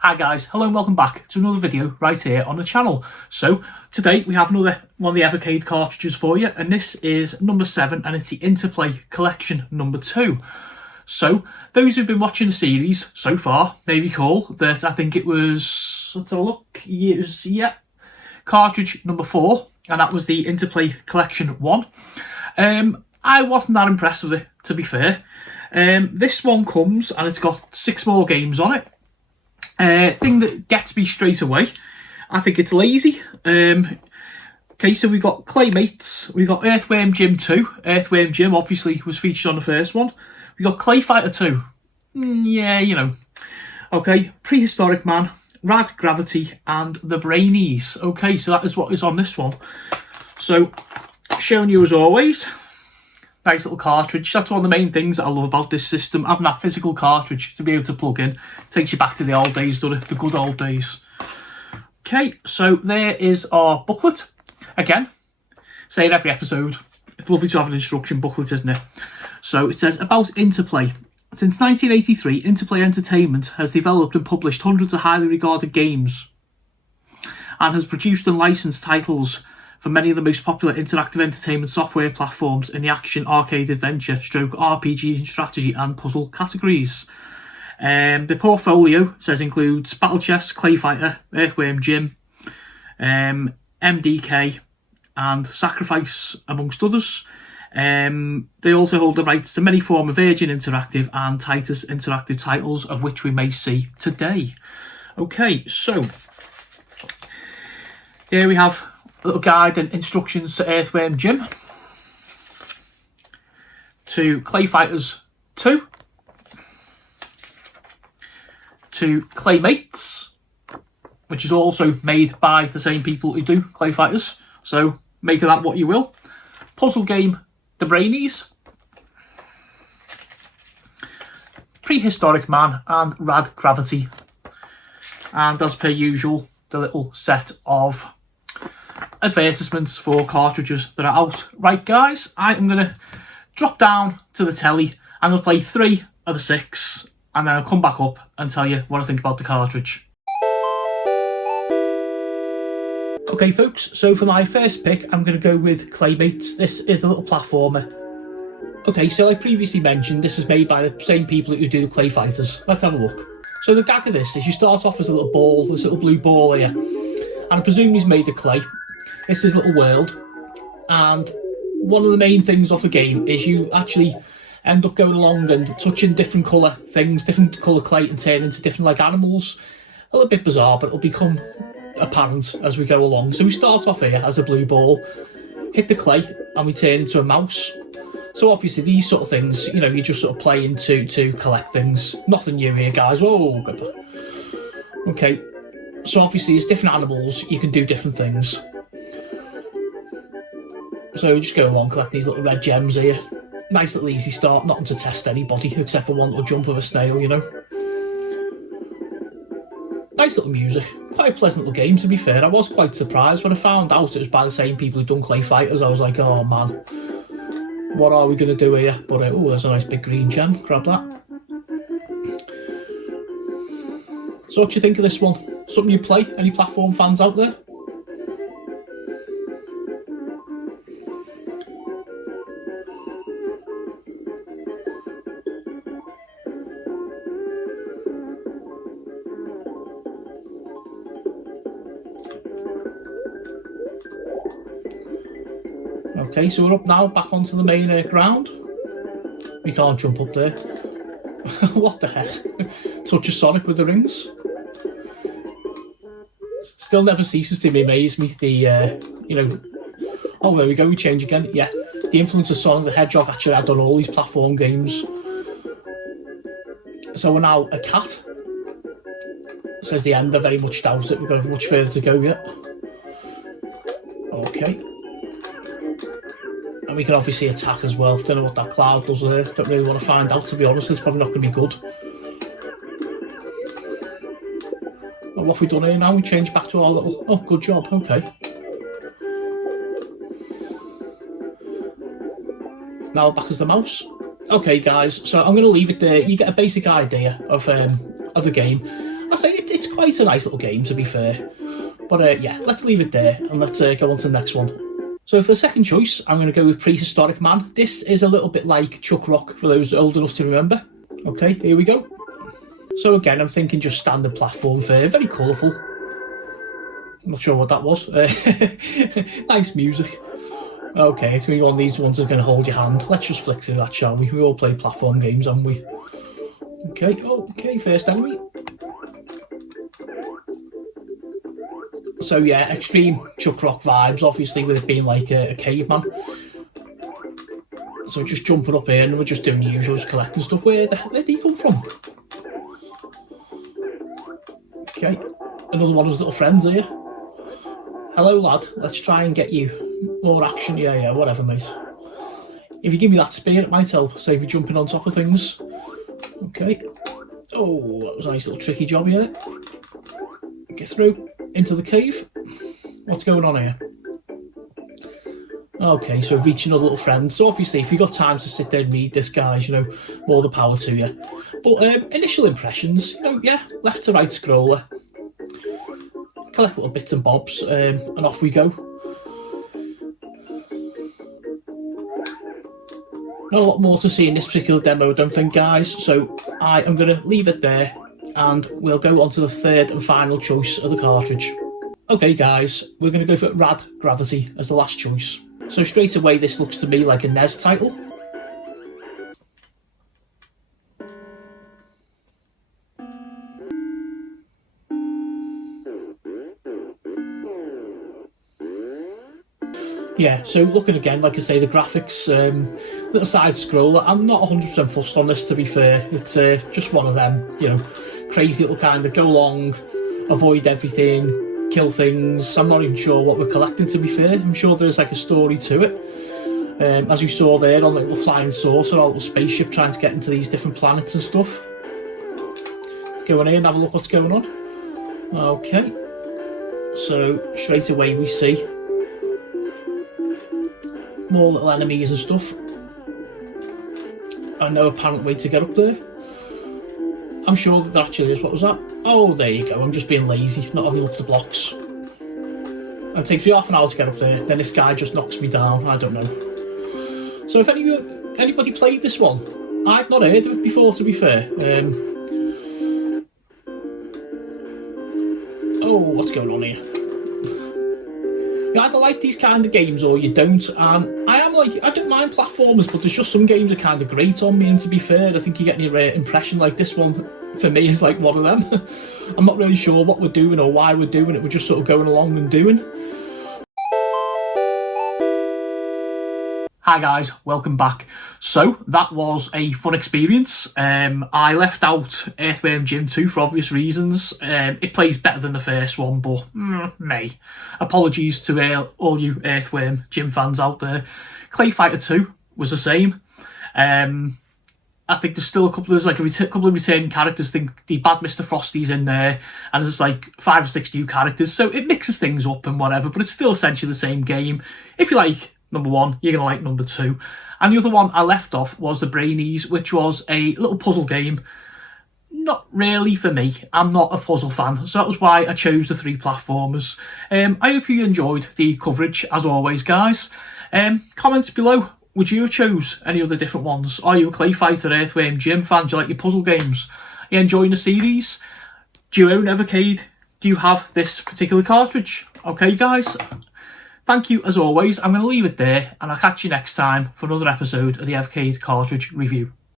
Hi guys, hello and welcome back to another video right here on the channel. So today we have another one of the Evercade cartridges for you, and this is number 7 and it's the Interplay Collection number 2. So those who've been watching the series so far may recall that I think it was, let's have a look, cartridge number 4, and that was the Interplay Collection 1. I wasn't that impressed with it, to be fair. This one comes and it's got 6 more games on it. Thing that gets me straight away, I think it's lazy. Okay, so we got Claymates, we got Earthworm Jim 2. Earthworm Jim obviously was featured on the first one. We got Clay Fighter 2. Yeah, you know. Okay, Prehistoric Man, Rad Gravity, and The Brainies. Okay, so that is what is on this one. So, showing you as always. Nice little cartridge. That's one of the main things that I love about this system, having that physical cartridge to be able to plug in. Takes you back to the old days, doesn't it? The good old days. Okay, so there is our booklet. Again, say it every episode, it's lovely to have an instruction booklet, isn't it? So it says, about Interplay. Since 1983, Interplay Entertainment has developed and published hundreds of highly regarded games and has produced and licensed titles for many of the most popular interactive entertainment software platforms in the action, arcade, adventure, stroke, RPG, strategy and puzzle categories. The portfolio says includes Battle Chess, Clay Fighter, Earthworm Jim, MDK and Sacrifice, amongst others. They also hold the rights to many former Virgin Interactive and Titus Interactive titles, of which we may see today. Okay, so here we have a little guide and instructions to Earthworm Jim, to Clay Fighters 2, to Claymates, which is also made by the same people who do Clay Fighters, so make of that what you will. Puzzle game The Brainies, Prehistoric Man, and Rad Gravity. And as per usual, the little set of advertisements for cartridges that are out. Right guys, I am going to drop down to the telly. I'm going to play 3 of the 6 and then I'll come back up and tell you what I think about the cartridge. Okay folks, so for my first pick I'm going to go with Claymates. This is the little platformer. Okay, so like previously mentioned, this is made by the same people who do the Clay Fighters. Let's have a look. So the gag of this is you start off as a little ball, this little blue ball here, and I presume he's made of clay. This is Little World, and one of the main things of the game is you actually end up going along and touching different colour things, different colour clay, and turn into different like animals. A little bit bizarre, but it'll become apparent as we go along. So we start off here as a blue ball, hit the clay, and we turn into a mouse. So obviously these sort of things, you know, you just sort of play into to collect things. Nothing new here, guys. Whoa, good. Okay, so obviously as different animals, you can do different things. So we just go along, collect these little red gems here. Nice little easy start, nothing to test anybody, except for one little jump of a snail, you know. Nice little music. Quite a pleasant little game, to be fair. I was quite surprised when I found out it was by the same people who'd done Clay Fighters. I was like, oh man, what are we going to do here? But, oh, there's a nice big green gem. Grab that. So what do you think of this one? Something you play? Any platform fans out there? Okay, so we're up now, back onto the main ground. We can't jump up there. What the heck? Touch a Sonic with the rings. Still never ceases to amaze me, the, you know... Oh, there we go, we change again. Yeah, the influence of Sonic the Hedgehog actually had on all these platform games. So we're now a cat. Says the end, I very much doubt it. We've got much further to go yet. Okay. And we can obviously attack as well. Don't know what that cloud does there. Don't really want to find out, to be honest. It's probably not going to be good. And what have we done here now? We change back to our little... Oh, good job. Okay. Now back as the mouse. Okay, guys. So I'm going to leave it there. You get a basic idea of the game. I say it's quite a nice little game, to be fair. But yeah, let's leave it there and let's go on to the next one. So for the second choice, I'm going to go with Prehistoric Man. This is a little bit like Chuck Rock for those old enough to remember. Okay, here we go. So again, I'm thinking just standard platform fare, very colourful. I'm not sure what that was. Nice music. Okay, it's going to be one of these ones that are going to hold your hand. Let's just flick through that, shall we? We all play platform games, haven't we? Okay, first enemy. So yeah, extreme Chuck Rock vibes, obviously, with it being like a caveman. So we're just jumping up here and we're just doing the usual, just collecting stuff. Where did he come from? Okay, another one of his little friends here. Hello, lad. Let's try and get you more action. Yeah, whatever, mate. If you give me that spear, it might help save me jumping on top of things. Okay. Oh, that was a nice little tricky job here. Get through into the cave. What's going on here? Okay, so we've reached another little friend. So obviously, if you've got time to sit there and read this, guys, you know, more the power to you. But initial impressions, you know, yeah, left to right scroller. Collect little bits and bobs, and off we go. Not a lot more to see in this particular demo, I don't think, guys. So I am going to leave it there, and we'll go on to the third and final choice of the cartridge. Okay, guys, we're going to go for Rad Gravity as the last choice. So straight away, this looks to me like a NES title. Yeah, so looking again, like I say, the graphics, little side scroller. I'm not 100% fussed on this, to be fair. It's just one of them, you know, crazy little kind of go along, avoid everything, kill things. I'm not even sure what we're collecting, to be fair. I'm sure there's like a story to it. As you saw there on the little flying saucer, our little spaceship trying to get into these different planets and stuff. Let's go in here and have a look what's going on. Okay, so straight away we see more little enemies and stuff. And no apparent way to get up there. I'm sure that there actually is. What was that? Oh, there you go. I'm just being lazy, not having looked at the blocks. It takes me half an hour to get up there. Then this guy just knocks me down. I don't know. So if anybody played this one, I've not heard of it before, to be fair. Oh, what's going on here? You either like these kind of games or you don't, and I don't mind platformers, but there's just some games that are kind of great on me, and to be fair, I think you get an impression like this one, for me, is like one of them. I'm not really sure what we're doing or why we're doing it, we're just sort of going along and doing. Hi guys, welcome back. So that was a fun experience. I left out Earthworm Jim 2 for obvious reasons. It plays better than the first one, but may. Apologies to all you Earthworm Jim fans out there. Clay Fighter 2 was the same. I think there's still a couple of returning characters. I think the bad Mr. Frosty's in there, and there's like 5 or 6 new characters, so it mixes things up and whatever, but it's still essentially the same game. If you like number 1, you're going to like number 2. And the other one I left off was the Brainies, which was a little puzzle game. Not really for me. I'm not a puzzle fan, so that was why I chose the 3 platformers. I hope you enjoyed the coverage, as always, guys. Comments below. Would you have chose any other different ones? Are you a Clay Fighter, Earthworm Jim fan? Do you like your puzzle games? Are you enjoying the series? Do you own Evercade? Do you have this particular cartridge? Okay, guys. Thank you as always. I'm going to leave it there, and I'll catch you next time for another episode of the Evercade Cartridge Review.